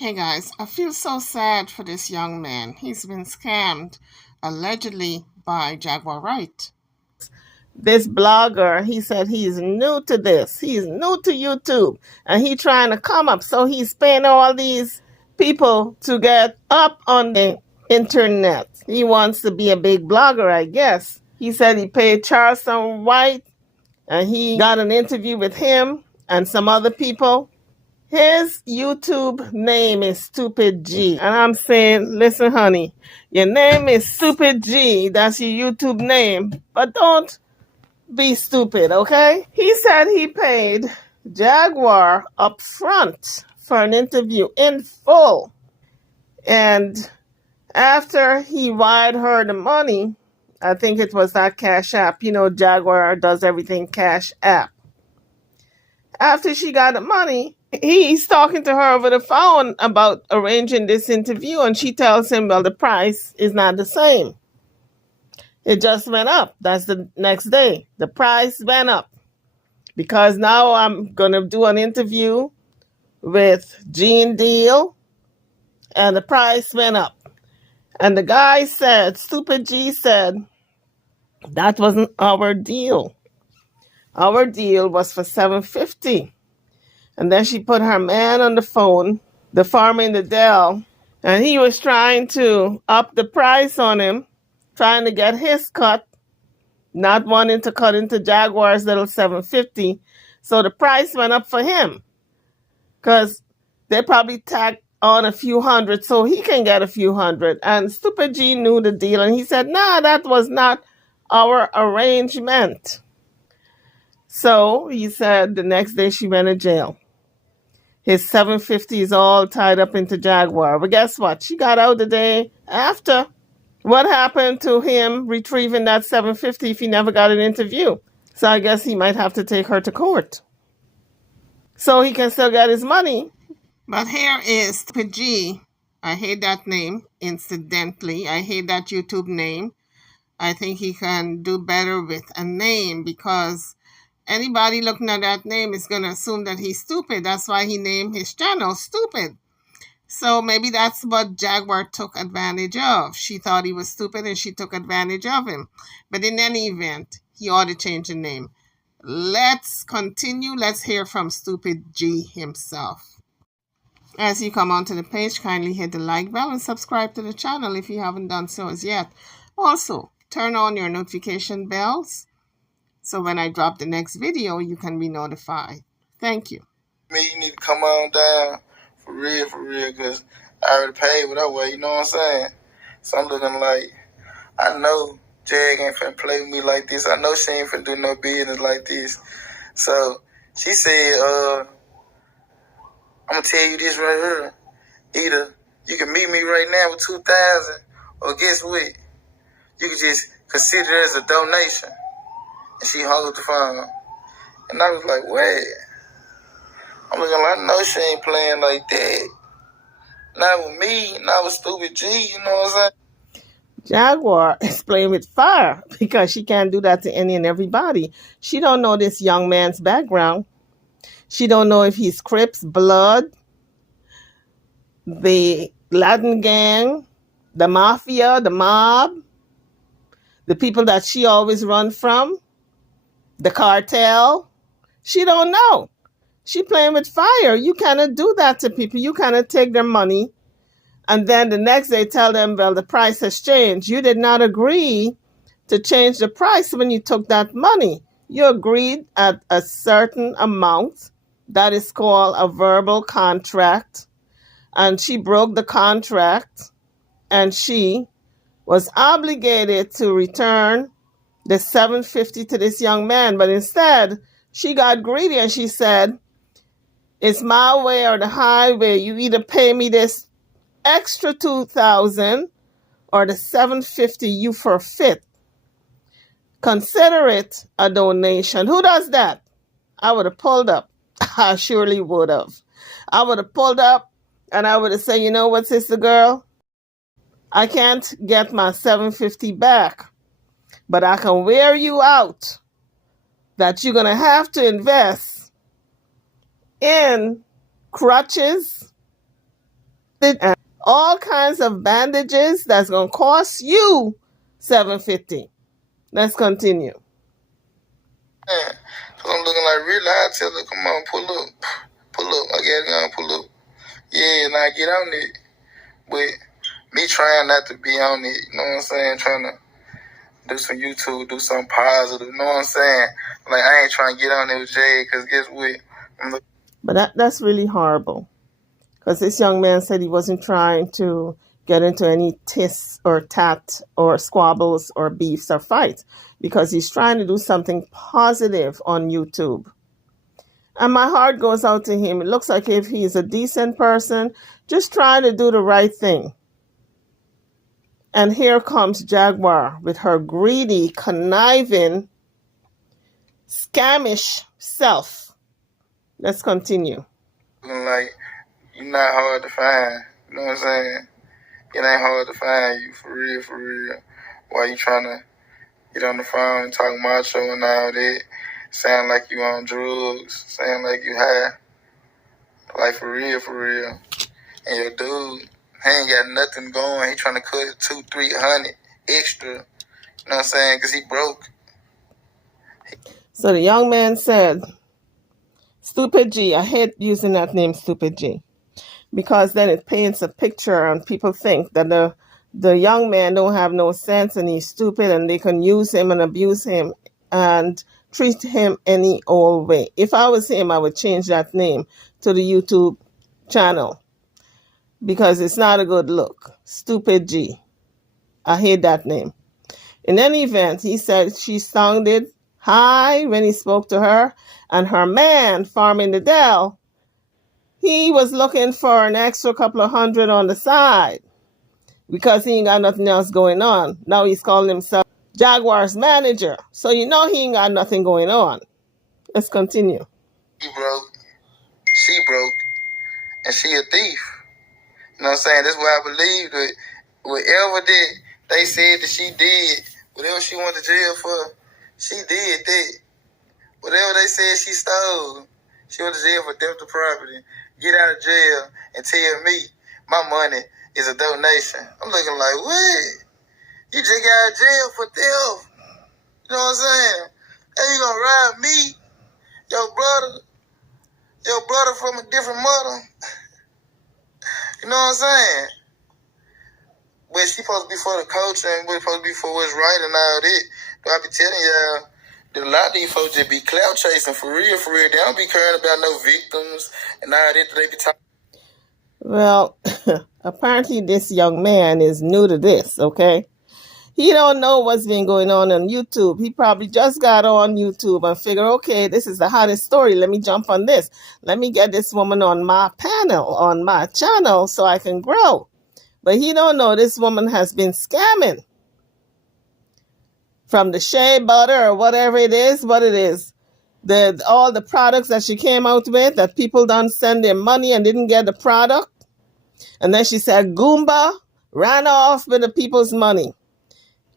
Hey guys, I feel so sad for this young man. He's been scammed, allegedly by Jaguar, right? This blogger, he said he's new to this. He's new to YouTube and he trying to come up. So he's paying all these people to get up on the internet. He wants to be a big blogger, I guess. He said he paid Charleston White and he got an interview with him and some other people. His YouTube name is Stupid G. And I'm saying, listen, honey, your name is Stupid G. That's your YouTube name. But don't be stupid, okay? He said he paid Jaguar up front for an interview in full. And after he wired her the money, I think it was that Cash App. You know, Jaguar does everything Cash App. After she got the money, he's talking to her over the phone about arranging this interview, and she tells him, well, the price is not the same. It just went up. That's the next day. The price went up because now I'm going to do an interview with Gene Deal, and the price went up. And the guy said, Stupid G said, that wasn't our deal. Our deal was for $750. And then she put her man on the phone, the farmer in the Dell, and he was trying to up the price on him, trying to get his cut, not wanting to cut into Jaguar's little $750. So the price went up for him because they probably tacked on a few hundred so he can get a few hundred. And Stupid G knew the deal and he said, nah, that was not our arrangement. So he said the next day she went to jail. His $750 is all tied up into Jaguar. But guess what? She got out the day after. What happened to him retrieving that $750 if he never got an interview? So I guess he might have to take her to court so he can still get his money. But here is Stupid G. I hate that name, incidentally. I hate that YouTube name. I think he can do better with a name because anybody looking at that name is going to assume that he's stupid. That's why he named his channel Stupid. So maybe that's what Jaguar took advantage of. She thought he was stupid and she took advantage of him. But in any event, he ought to change the name. Let's continue. Let's hear from Stupid G himself. As you come onto the page, kindly hit the like bell and subscribe to the channel if you haven't done so as yet. Also, turn on your notification bells so when I drop the next video, you can be notified. Thank you. You need to come on down for real, because I already paid with that way, you know what I'm saying? So I'm looking like, I know Jag ain't finna play with me like this. I know she ain't finna do no business like this. So she said, I'm gonna tell you this right here. Either you can meet me right now with 2,000, or guess what? You can just consider it as a donation. And she hung up the phone. And I was like, what? I'm looking like, I know she ain't playing like that. Not with me, not with Stupid G, you know what I'm saying? Jaguar is playing with fire because she can't do that to any and everybody. She don't know this young man's background. She don't know if he's Crips, Blood, the Latin gang, the mafia, the mob, the people that she always run from, the cartel. She don't know. She playing with fire. You cannot do that to people. You cannot take their money and then the next day tell them, well, the price has changed. You did not agree to change the price when you took that money. You agreed at a certain amount. That is called a verbal contract. And she broke the contract and she was obligated to return the $750 to this young man. But instead, she got greedy and she said, it's my way or the highway. You either pay me this extra 2,000 or the $750 you forfeit. Consider it a donation. Who does that? I would have pulled up. I surely would have. I would have pulled up and I would have said, you know what, sister girl? I can't get my $750 back, but I can wear you out that you're going to have to invest in crutches, and all kinds of bandages that's gonna cost you $750. Let's continue. Yeah. Cause I'm looking like really. I tell her, come on, pull up. Pull up. I gotta go and pull up. Yeah, and I get on it. But me trying not to be on it, you know what I'm saying? Trying to do some YouTube, do something positive, you know what I'm saying? Like, I ain't trying to get on it with Jay, because guess what? But that's really horrible. Because this young man said he wasn't trying to get into any tiss or tat or squabbles or beefs or fights, because he's trying to do something positive on YouTube. And my heart goes out to him. It looks like if he's a decent person, just trying to do the right thing. And here comes Jaguar with her greedy, conniving, scamish self. Let's continue. Like, you're not hard to find. You know what I'm saying? It ain't hard to find you, for real, for real. While you trying to get on the phone and talk macho and all that, sound like you on drugs, sound like you high. Like, for real, for real. And your dude, he ain't got nothing going. He trying to cut 200-300 extra. You know what I'm saying? Because he broke. So the young man said, Stupid G. I hate using that name, Stupid G, because then it paints a picture and people think that the young man don't have no sense and he's stupid and they can use him and abuse him and treat him any old way. If I was him, I would change that name to the YouTube channel, because it's not a good look. Stupid G. I hate that name. In any event, he said she sounded high when he spoke to her, and her man, farming the Dell, he was looking for an extra couple of hundred on the side because he ain't got nothing else going on. Now he's calling himself Jaguar's manager. So you know he ain't got nothing going on. Let's continue. He broke. She broke. And she a thief. You know what I'm saying? That's why I believe that whatever that they said that she did, whatever she went to jail for, she did that. Whatever they said she stole, she went to jail for theft of property. Get out of jail and tell me my money is a donation. I'm looking like, what? You just got out of jail for theft. You know what I'm saying? Hey, you gonna rob me, your brother from a different mother? You know what I'm saying? But she supposed to be for the culture and we're supposed to be for what's right and all that. But I be telling y'all that a lot of these folks just be clout chasing for real, for real. They don't be caring about no victims and all that they be talking. Well, apparently this young man is new to this, okay? He don't know what's been going on YouTube. He probably just got on YouTube and figured, okay, this is the hottest story. Let me jump on this. Let me get this woman on my panel, on my channel, so I can grow. But he don't know this woman has been scamming. From the shea butter or whatever it is, all the products that she came out with that people don't send their money and didn't get the product. And then she said Goomba ran off with the people's money.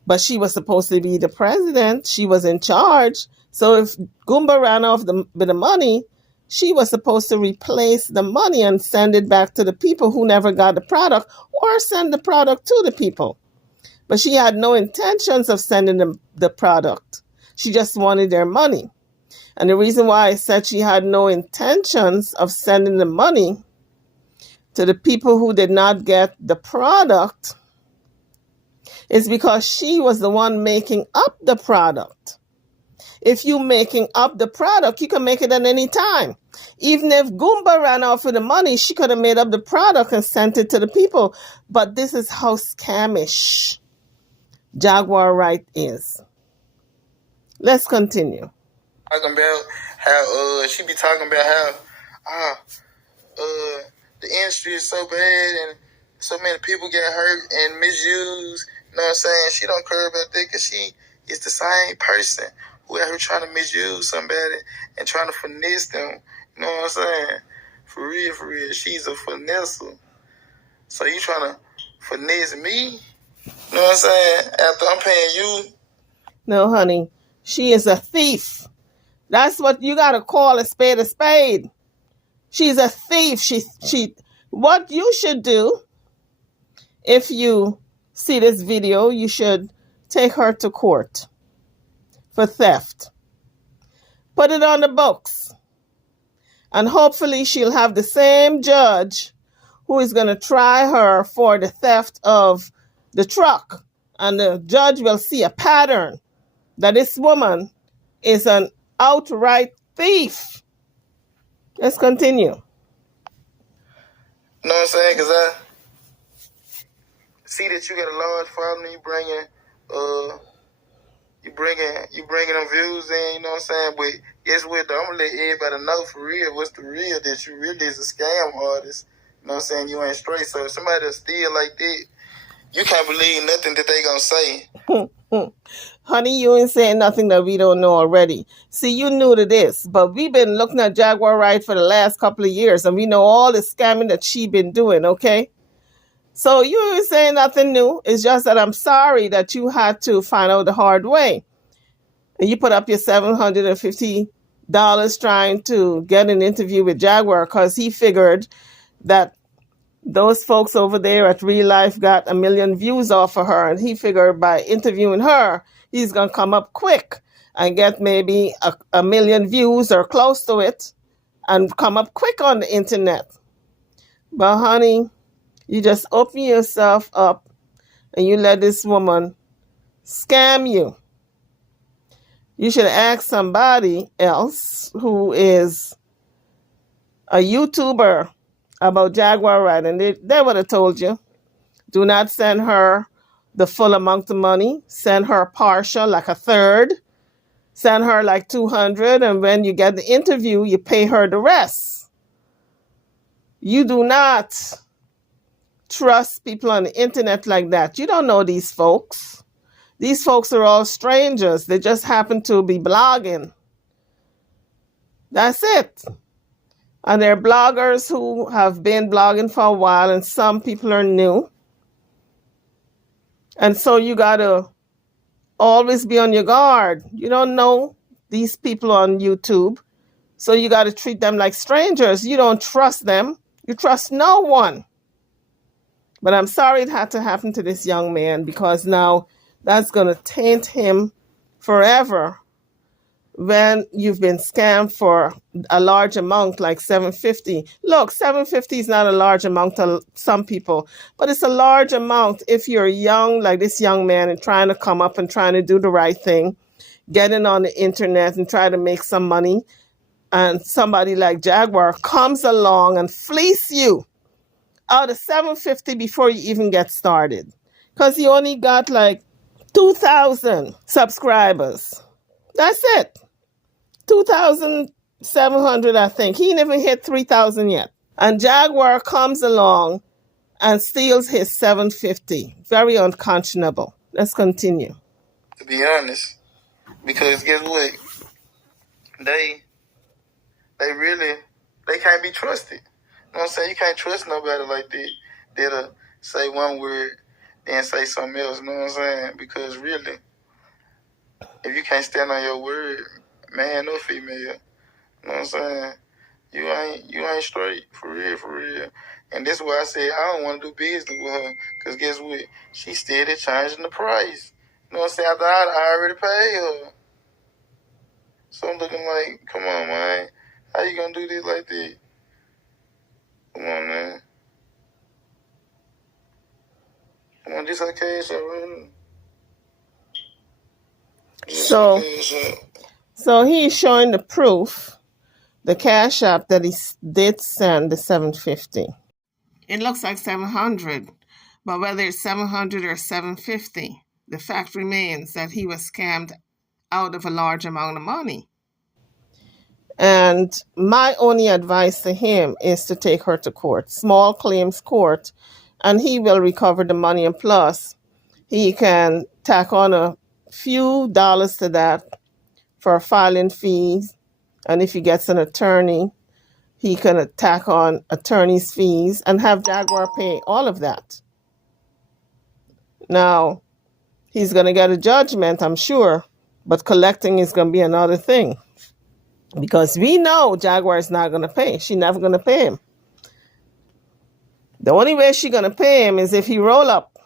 But she was supposed to be the president. She was in charge. So if Goomba ran off with the money, she was supposed to replace the money and send it back to the people who never got the product, or send the product to the people. But she had no intentions of sending them the product. She just wanted their money. And the reason why I said she had no intentions of sending the money to the people who did not get the product is because she was the one making up the product. If you making up the product, you can make it at any time. Even if Goomba ran off with the money, she could have made up the product and sent it to the people. But this is how scamish Jaguar Wright is. Let's continue. Talking about how she be talking about how the industry is so bad and so many people get hurt and misused. You know what I'm saying? She don't care about that because she is the same person who out here trying to misuse somebody and trying to finesse them. You know what I'm saying? For real, for real. She's a finesser. So you trying to finesse me? You know what I'm saying? After I'm paying you. No, honey. She is a thief. That's what you got to call a spade a spade. She's a thief. She What you should do, if you see this video, you should take her to court for theft. Put it on the books. And hopefully she'll have the same judge who is going to try her for the theft of the truck. And the judge will see a pattern that this woman is an outright thief. Let's continue. You know what I'm saying? Because I see that you got a large following. You bringing them views in. You know what I'm saying? But guess what? Though? I'm gonna let everybody know for real what's the real, that you really is a scam artist. You know what I'm saying? You ain't straight. So if somebody that's still like that, you can't believe nothing that they gonna say. Honey, you ain't saying nothing that we don't know already. See, you new to this, but we've been looking at Jaguar Ride for the last couple of years, and we know all the scamming that she been doing, okay? So you ain't saying nothing new. It's just that I'm sorry that you had to find out the hard way. And you put up your $750 trying to get an interview with Jaguar because he figured that those folks over there at Real Life got 1 million views off of her. And he figured by interviewing her, he's going to come up quick and get maybe a million views or close to it and come up quick on the internet. But honey, you just open yourself up and you let this woman scam you. You should ask somebody else who is a YouTuber about Jaguar Ride, and they would have told you. Do not send her the full amount of money. Send her partial, like a third. Send her like $200, and when you get the interview, you pay her the rest. You do not trust people on the internet like that. You don't know these folks. These folks are all strangers. They just happen to be blogging. That's it. And they're bloggers who have been blogging for a while, and some people are new. And so you got to always be on your guard. You don't know these people on YouTube, so you got to treat them like strangers. You don't trust them. You trust no one. But I'm sorry it had to happen to this young man, because now that's going to taint him forever when you've been scammed for a large amount like $750. Look, $750 is not a large amount to some people, but it's a large amount if you're young, like this young man, and trying to come up and trying to do the right thing, getting on the internet and try to make some money. And somebody like Jaguar comes along and fleece you out of $750 before you even get started, because he only got like 2,000 subscribers. That's it. 2,700, I think. He never hit 3,000 yet. And Jaguar comes along and steals his $750. Very unconscionable. Let's continue. To be honest, because guess what? They can't be trusted. You know what I'm saying? You can't trust nobody like that. That'll say one word, then say something else. You know what I'm saying? Because really, if you can't stand on your word, man or female, you know what I'm saying? You ain't straight, for real. And that's why I said I don't want to do business with her, because guess what? She steady changing the price. You know what I'm saying? After I already paid her. So I'm looking like, come on, man. How you gonna do this like that? Come on, man. Come on, just like cash out, man. So he's showing the proof, the cash app that he did send the $750. It looks like 700, but whether it's 700 or 750, the fact remains that he was scammed out of a large amount of money. And my only advice to him is to take her to court, small claims court, and he will recover the money. And plus, he can tack on a few dollars to that for filing fees. And if he gets an attorney, he can tack on attorney's fees and have Jaguar pay all of that. Now, he's going to get a judgment, I'm sure, but collecting is going to be another thing. Because we know Jaguar is not going to pay. She's never going to pay him. The only way she gonna pay him is if he roll up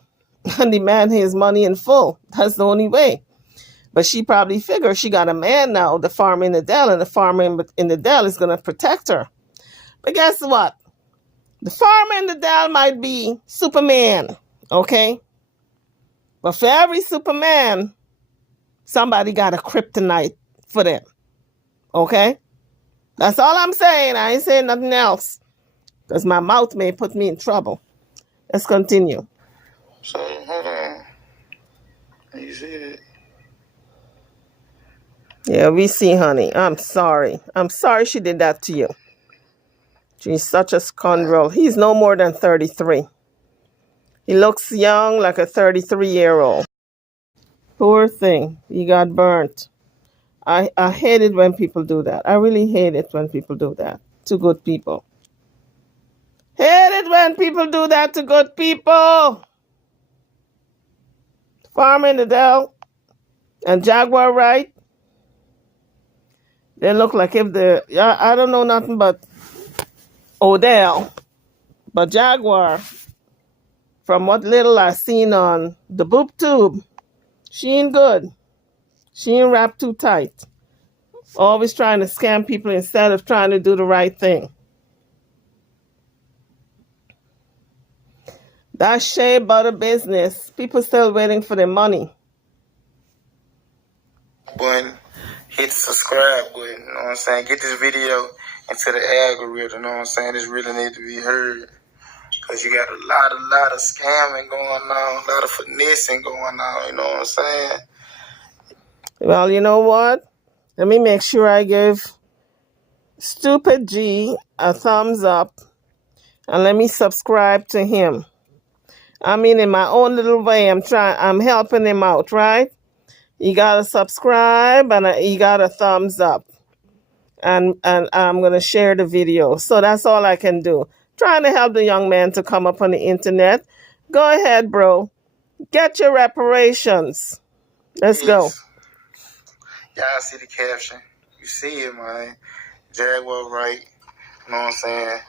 and demand his money in full. That's the only way. But she probably figures she got a man now, the farmer in the Dell, and the farmer in the Dell is gonna protect her. But guess what? The farmer in the Dell might be Superman, okay? But for every Superman, somebody got a kryptonite for them, okay? That's all I'm saying. I ain't saying nothing else because my mouth may put me in trouble. Let's continue. So, hold on. You see it? Yeah, we see, honey. I'm sorry. I'm sorry she did that to you. She's such a scoundrel. He's no more than 33. He looks young, like a 33-year-old. Poor thing. He got burnt. I hate it when people do that. I really hate it when people do that to good people. Hate it when people do that to good people. Farmer in the Dell and Jaguar, right? They look like if they're, I don't know nothing but Odell, but Jaguar, from what little I seen on the boob tube, she ain't good. She ain't wrapped too tight. Always trying to scam people instead of trying to do the right thing. That shea butter business, people still waiting for their money. Button, hit the subscribe button, you know what I'm saying? Get this video into the algorithm, you know what I'm saying? This really needs to be heard. Because you got a lot of scamming going on, a lot of finessing going on, you know what I'm saying? Well, you know what? Let me make sure I give Stupid G a thumbs up and let me subscribe to him. I mean, in my own little way, I'm helping him out, right? You gotta subscribe and you got a thumbs up. And I'm gonna share the video. So that's all I can do. Trying to help the young man to come up on the internet. Go ahead, bro. Get your reparations. Let's go. Y'all see the caption. You see it, man. Jaguar right. You know what I'm saying?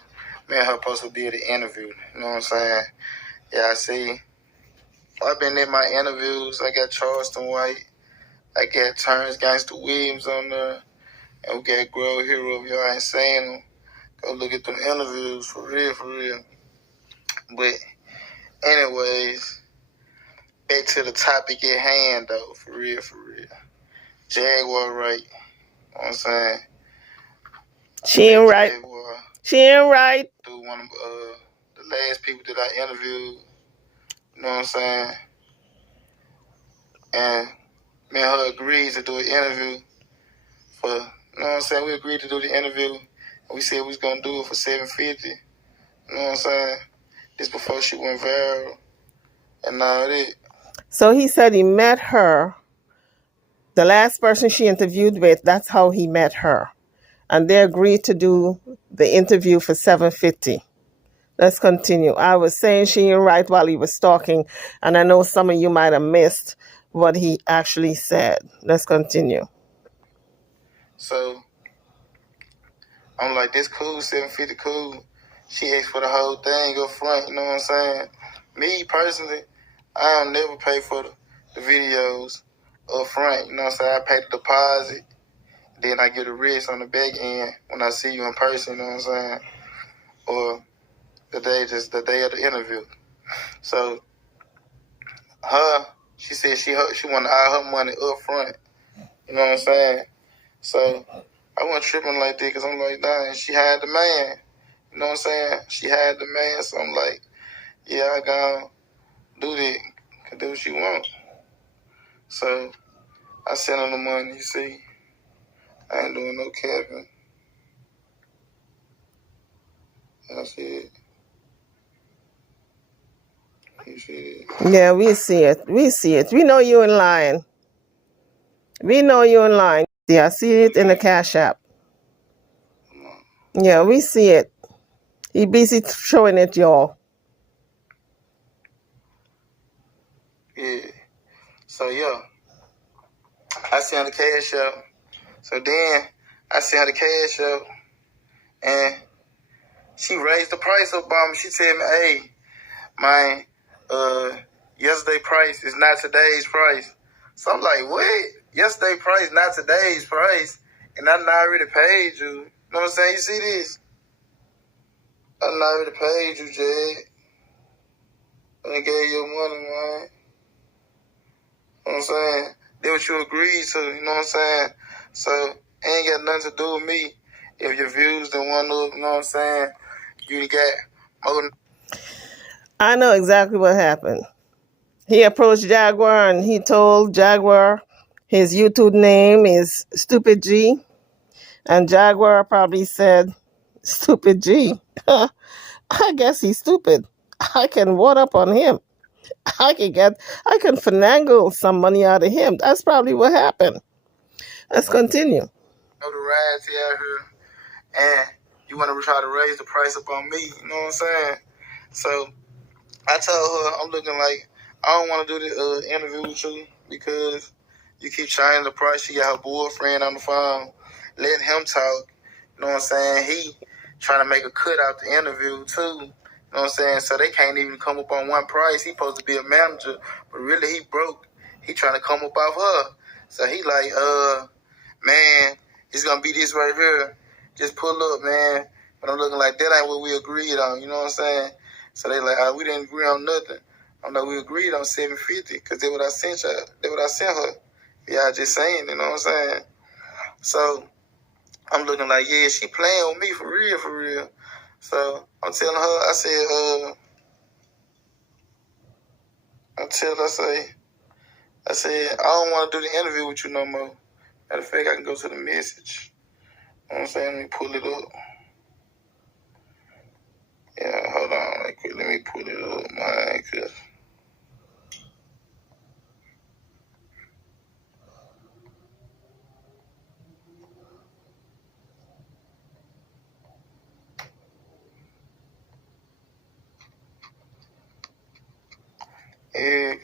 Me and her supposed to be at the interview. You know what I'm saying? Yeah, I see. I've been in my interviews. I got Charleston White. I got Terrence Gangster Williams on there. And we got Grow Hero. If y'all ain't seen them, go look at them interviews for real, for real. But anyways, back to the topic at hand, though. For real, for real. Jaguar right. You know what I'm saying? She ain't right. Jaguar, she ain't right. through one of the last people that I interviewed. You know what I'm saying? And me and her agreed to do an interview for, you know what I'm saying? We agreed to do the interview. And we said we was going to do it for $750. You know what I'm saying? This before she went viral. And now it is. So he said he met her. The last person she interviewed with, that's how he met her. And they agreed to do the interview for $750. Let's continue. I was saying she ain't right while he was talking, and I know some of you might have missed what he actually said. Let's continue. So I'm like, this cool, $750 cool. She asked for the whole thing up front, you know what I'm saying? Me personally, I don't never pay for the videos up front, you know what I'm saying? I pay the deposit, then I get a rest on the back end when I see you in person, you know what I'm saying? Or the day of the interview. So she said she wanted all her money up front, you know what I'm saying? So I wasn't tripping like that because I'm like, dang, she had the man. You know what I'm saying? She had the man, so I'm like, yeah, I gotta do that. Can do what she want. So I sent her the money, you see. I ain't doing no capping. That's it. You see it? Yeah, we see it. We see it. We know you in line. We know you in line. Yeah, I see it in the Cash App. Yeah, we see it. He busy showing it, y'all. Yeah. So, yeah. I sent her the Cash App. So then I sent her the Cash App. And she raised the price up on me. She tell me, hey, my yesterday price is not today's price. So I'm like, what? Yesterday price, not today's price. And I done already paid you. You know what I'm saying? You see this? I done already paid you, Jag. I done gave you money, man. You know what I'm saying? Did what you agreed to, you know what I'm saying? So, it ain't got nothing to do with me. If your views don't want to, you know what I'm saying? You got more. I know exactly what happened. He approached Jaguar and he told Jaguar his YouTube name is Stupid G. And Jaguar probably said, Stupid G. I guess he's stupid. I can one up on him. I can finagle some money out of him. That's probably what happened. Let's continue. Know the rides here out here, and you want to try to raise the price up on me. You know what I'm saying? So I told her I'm looking like I don't want to do the interview with you because you keep changing the price. She got her boyfriend on the phone, letting him talk. You know what I'm saying? He trying to make a cut out the interview too. You know what I'm saying? So they can't even come up on one price. He supposed to be a manager, but really he broke. He trying to come up off her. So he like, man, it's gonna be this right here. Just pull up, man. But I'm looking like that ain't what we agreed on. You know what I'm saying? So they like, we didn't agree on nothing. I'm like, we agreed on $750 because that's what I sent you. That's what I sent her. Y'all just saying, you know what I'm saying? So I'm looking like, yeah, she playing with me for real, for real. So I'm telling her, I said, I said, I don't want to do the interview with you no more. Matter of fact, I can go to the message. You know what I'm saying? Let me pull it up. Yeah, hold on right quick. Let me pull it up, man, cause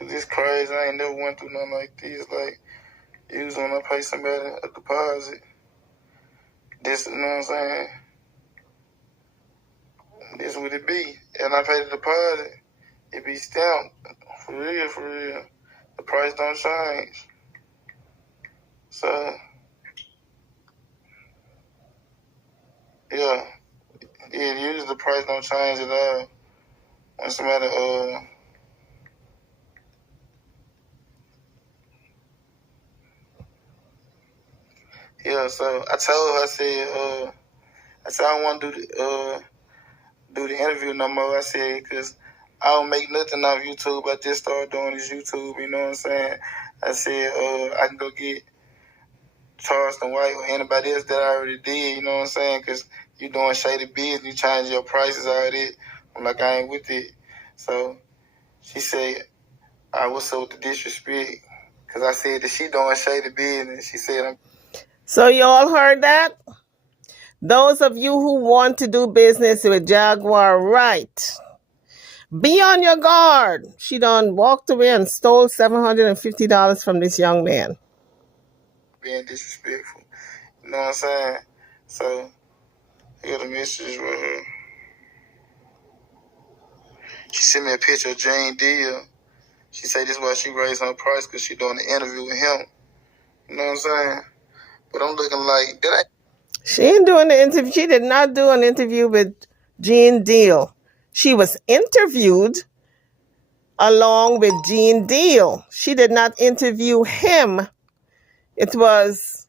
it's crazy. I ain't never went through nothing like this. Like, usually when I pay somebody a deposit, this, you know what I'm saying? This would it be. And I pay the deposit, it be stamped. For real, for real. The price don't change. So, yeah. Usually the price don't change at all. When somebody, yeah, so I told her, I said, I don't want to do the interview no more. I said, because I don't make nothing off YouTube. I just started doing this YouTube, you know what I'm saying? I said, I can go get Charleston White or anybody else that I already did, you know what I'm saying? Because you doing shady business, you change your prices out of it. I'm like, I ain't with it. So she said, what's up with the disrespect? Because I said that she doing shady business. She said, So you all heard that? Those of you who want to do business with Jaguar, right? Be on your guard. She done walked away and stole $750 from this young man. Being disrespectful. You know what I'm saying? So, here the message right here. She sent me a picture of Jane Deal. She said this is why she raised her price because she doing the interview with him. You know what I'm saying? But I'm looking like that. She ain't doing the interview. She did not do an interview with Gene Deal. She was interviewed along with Gene Deal. She did not interview him. It was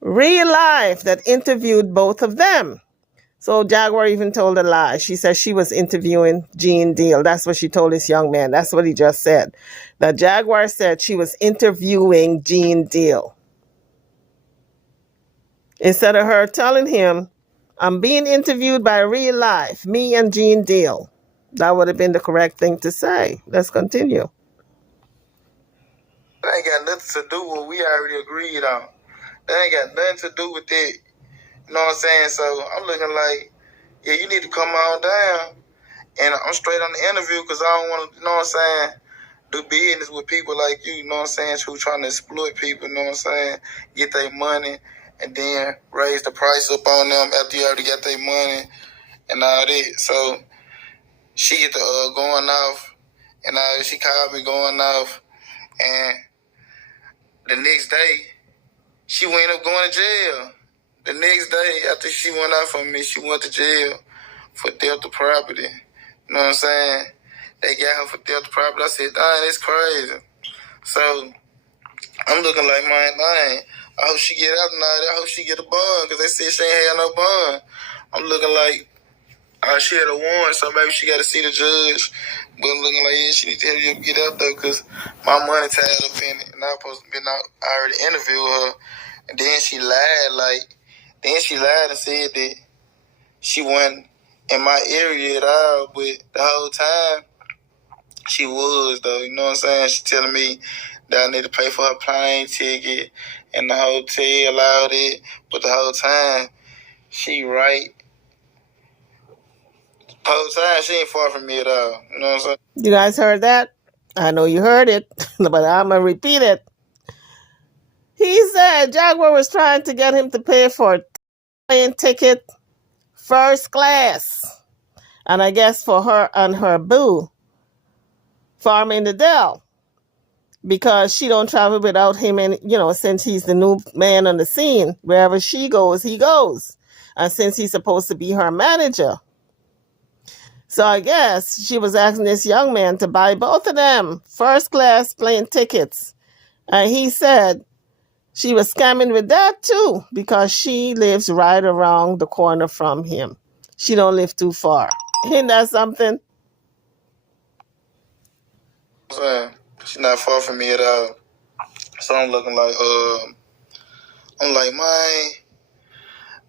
Real Life that interviewed both of them. So Jaguar even told a lie. She said she was interviewing Gene Deal. That's what she told this young man. That's what he just said. The Jaguar said she was interviewing Gene Deal. Instead of her telling him, I'm being interviewed by Real Life, me and Gene Deal. That would have been the correct thing to say. Let's continue. That ain't got nothing to do with what we already agreed on. That ain't got nothing to do with it. You know what I'm saying? So I'm looking like, yeah, you need to come on down. And I'm straight on the interview because I don't want to, you know what I'm saying, do business with people like you know what I'm saying, who trying to exploit people, you know what I'm saying, get their money and then raise the price up on them after you already got their money and all that. So she get the going off, and she called me going off, and the next day she went up going to jail. The next day after she went off on me, she went to jail for theft of property. You know what I'm saying? They got her for theft of property. I said, dang, that's crazy. So I'm looking like, man, dang, I hope she get out tonight. I hope she get a bond, because they said she ain't had no bond. I'm looking like, she had a warrant, so maybe she got to see the judge. But I'm looking like, yeah, she need to hurry up and get out there, because my money tied up in it. And I was supposed to be out. I already interviewed her. And then she lied, and said that she wasn't in my area at all. But the whole time, she was, though. You know what I'm saying? She telling me that I need to pay for her plane ticket and the hotel, all that. But the whole time, she right. The whole time, she ain't far from me at all. You know what I'm saying? You guys heard that? I know you heard it, but I'm going to repeat it. He said Jaguar was trying to get him to pay for a plane ticket first class. And I guess for her and her boo, farming the Dell. Because she don't travel without him, and since he's the new man on the scene, wherever she goes, he goes. And since he's supposed to be her manager. So I guess she was asking this young man to buy both of them first class plane tickets. And he said she was scamming with that too, because she lives right around the corner from him. She don't live too far. Isn't that something? She's not far from me at all. So I'm looking like, I'm like, man,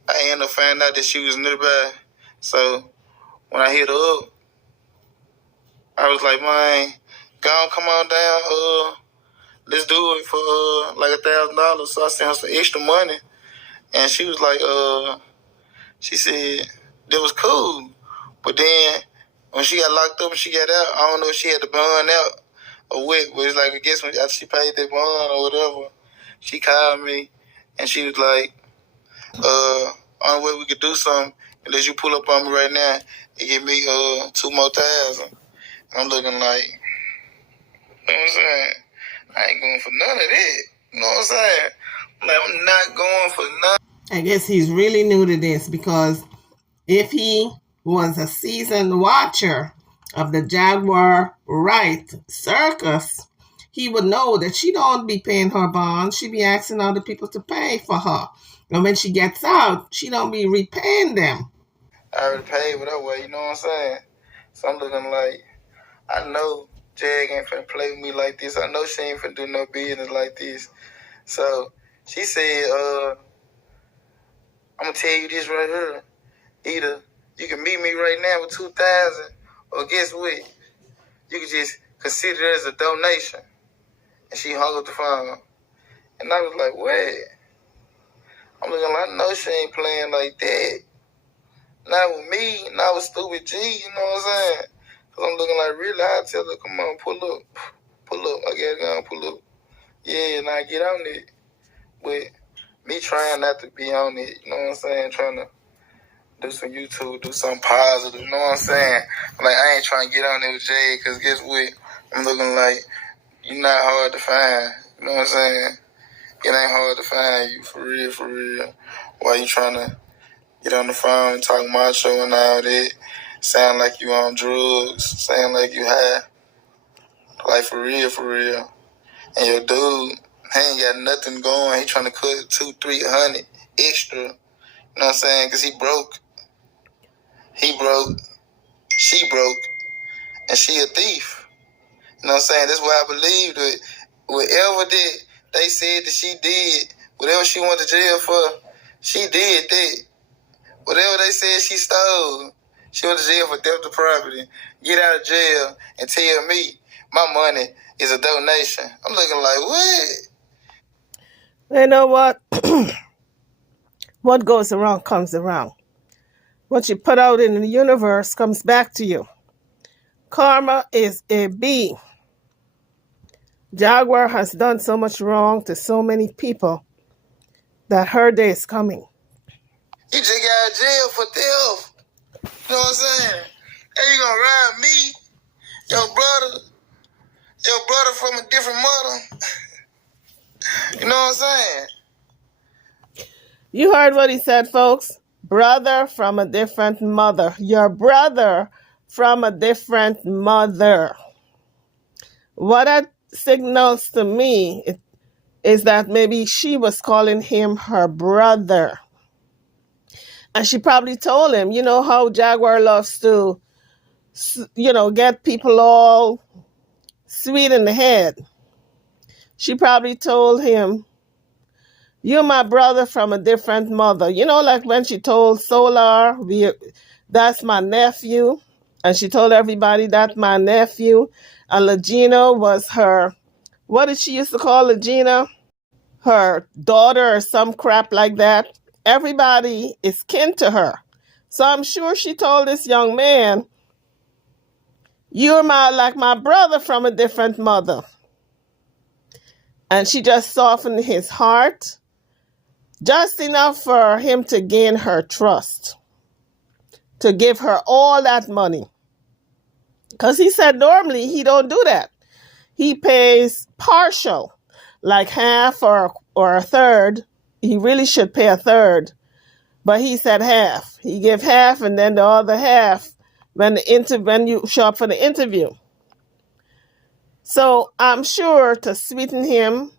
I ended up finding out that she was nearby. So when I hit her up, I was like, man, go on, come on down, let's do it for like $1,000. So I sent her some extra money, and she was like, she said that was cool. But then when she got locked up and she got out, I don't know if she had the bond out or what. But it's like, I guess when after she paid that bond or whatever, she called me and she was like, only way we could do something unless you pull up on me right now and give me $2,000 more. And I'm looking like, you know what I'm saying? I ain't going for none of that. You know what I'm saying? Like, I'm not going for none. I guess he's really new to this, because if he was a seasoned watcher of the Jaguar Right circus, he would know that she don't be paying her bonds. She be asking other people to pay for her. And when she gets out, she don't be repaying them. I already paid with that way, you know what I'm saying? So I'm looking like, I know Jag ain't finna play with me like this. I know she ain't finna do no business like this. So she said, I'm gonna tell you this right here. Either you can meet me right now with 2,000, or guess what? You can just consider it as a donation. And she hung up the phone. And I was like, what? I'm looking like, I know she ain't playing like that. Not with me, not with Stupid G, you know what I'm saying? Because I'm looking like, really, I tell her, come on, pull up. I gotta go and pull up. Yeah, and I get on it. But me trying not to be on it, you know what I'm saying? Trying to do some YouTube, do something positive, you know what I'm saying? Like, I ain't trying to get on it with Jay, because guess what? I'm looking like, you're not hard to find, you know what I'm saying? It ain't hard to find you, for real, for real. Why you trying to get on the phone and talk macho and all that? Sound like you on drugs, sound like you high. Like, for real, for real. And your dude, he ain't got nothing going. He trying to cut 200-300 extra. You know what I'm saying? Because he broke. He broke. She broke. And she a thief. You know what I'm saying? That's why I believe that whatever that they said that she did, whatever she went to jail for, she did that. Whatever they said she stole, she went to jail for theft of property. Get out of jail and tell me my money is a donation. I'm looking like, what? You know what? What goes around comes around. What you put out in the universe comes back to you. Karma is a B. Jaguar has done so much wrong to so many people that her day is coming. He just got out of jail for theft. You know what I'm saying? Hey, you gonna ride me, your brother from a different mother? You know what I'm saying? You heard what he said, folks. Brother from a different mother. Your brother from a different mother. What that signals to me is that maybe she was calling him her brother. And she probably told him, you know how Jaguar loves to, get people all sweet in the head. She probably told him, you're my brother from a different mother. You know, like when she told Solar, that's my nephew. And she told everybody that's my nephew. And Legina was her, what did she used to call Legina? Her daughter or some crap like that. Everybody is kin to her. So I'm sure she told this young man, you're like my brother from a different mother. And she just softened his heart just enough for him to gain her trust, to give her all that money. Because he said normally he don't do that. He pays partial, like half or a third. He really should pay a third, but he said half. He gave half and then the other half when you show up for the interview. So I'm sure to sweeten him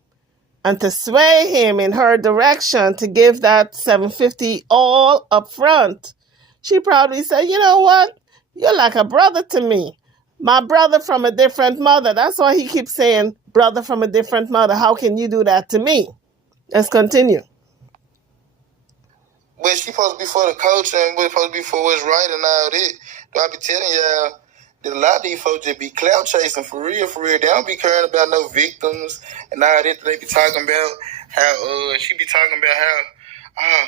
and to sway him in her direction to give that $750 all up front, she probably said, you know what? You're like a brother to me. My brother from a different mother. That's why he keeps saying, brother from a different mother. How can you do that to me? Let's continue. But she supposed to be for the culture and we're supposed to be for what's right and all that. But I be telling y'all that a lot of these folks just be clout chasing for real, for real. They don't be caring about no victims and all that. They be talking about how she be talking about how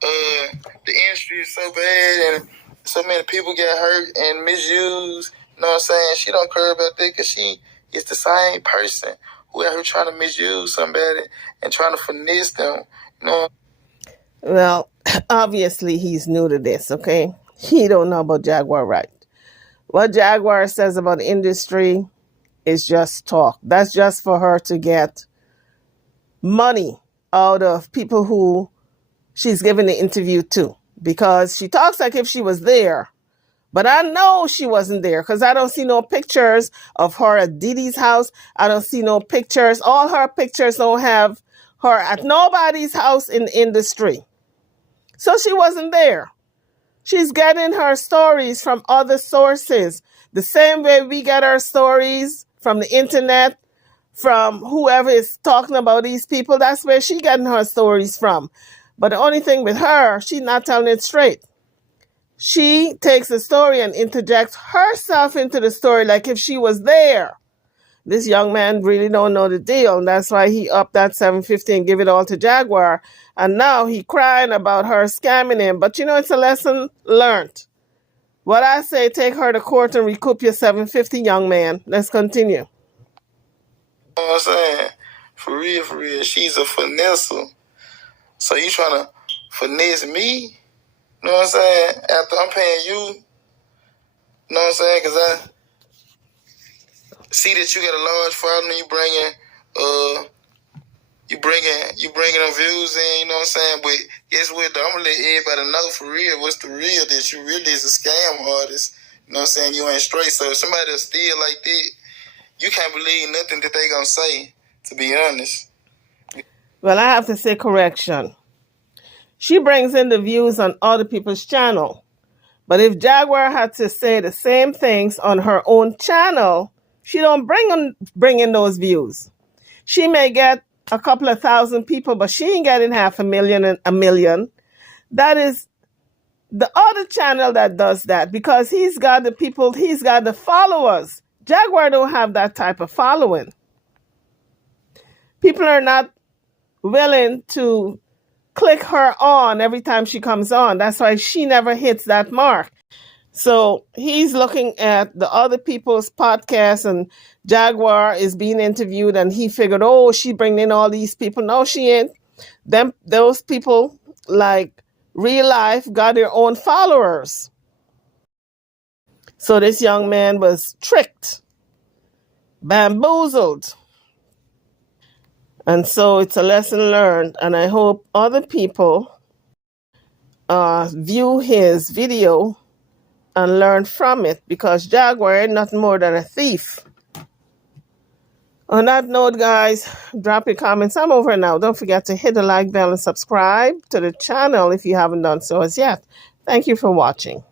the industry is so bad and so many people get hurt and misused. You know what I'm saying? She don't care about that because she is the same person who out here trying to misuse somebody and trying to finesse them. You know. Well, obviously he's new to this, okay? He don't know about Jaguar right. What Jaguar says about the industry is just talk. That's just for her to get money out of people who she's giving the interview to. Because she talks like if she was there. But I know she wasn't there because I don't see no pictures of her at Didi's house. I don't see no pictures. All her pictures don't have her at nobody's house in the industry. So she wasn't there. She's getting her stories from other sources. The same way we get our stories from the internet, from whoever is talking about these people, that's where she's getting her stories from. But the only thing with her, she's not telling it straight. She takes the story and interjects herself into the story like if she was there. This young man really don't know the deal, and that's why he upped that $750 and give it all to Jaguar. And now he crying about her scamming him. But it's a lesson learned. What I say, take her to court and recoup your $750, young man. Let's continue. You know what I'm saying? For real, she's a finesser. So you trying to finesse me? You know what I'm saying? After I'm paying you, you know what I'm saying? Because I see that you got a large following, you bringing them views in, you know what I'm saying? But guess what, though? I'm going to let everybody know for real what's the real, that you really is a scam artist. You know what I'm saying? You ain't straight. So if somebody that's still like that, you can't believe nothing that they going to say, to be honest. Well, I have to say correction. She brings in the views on other people's channel. But if Jaguar had to say the same things on her own channel, she don't bring in those views. She may get a couple of thousand people, but she ain't getting 500,000 and 1 million. That is the other channel that does that because he's got the people, he's got the followers. Jaguar don't have that type of following. People are not willing to click her on every time she comes on. That's why she never hits that mark. So he's looking at the other people's podcasts and Jaguar is being interviewed and he figured, oh, she bringing in all these people. No, she ain't. Those people, like real life, got their own followers. So this young man was tricked, bamboozled. And so it's a lesson learned. And I hope other people view his video and learn from it, because Jaguar is nothing more than a thief. On that note, guys, drop your comments. I'm over now. Don't forget to hit the like bell and subscribe to the channel if you haven't done so as yet. Thank you for watching.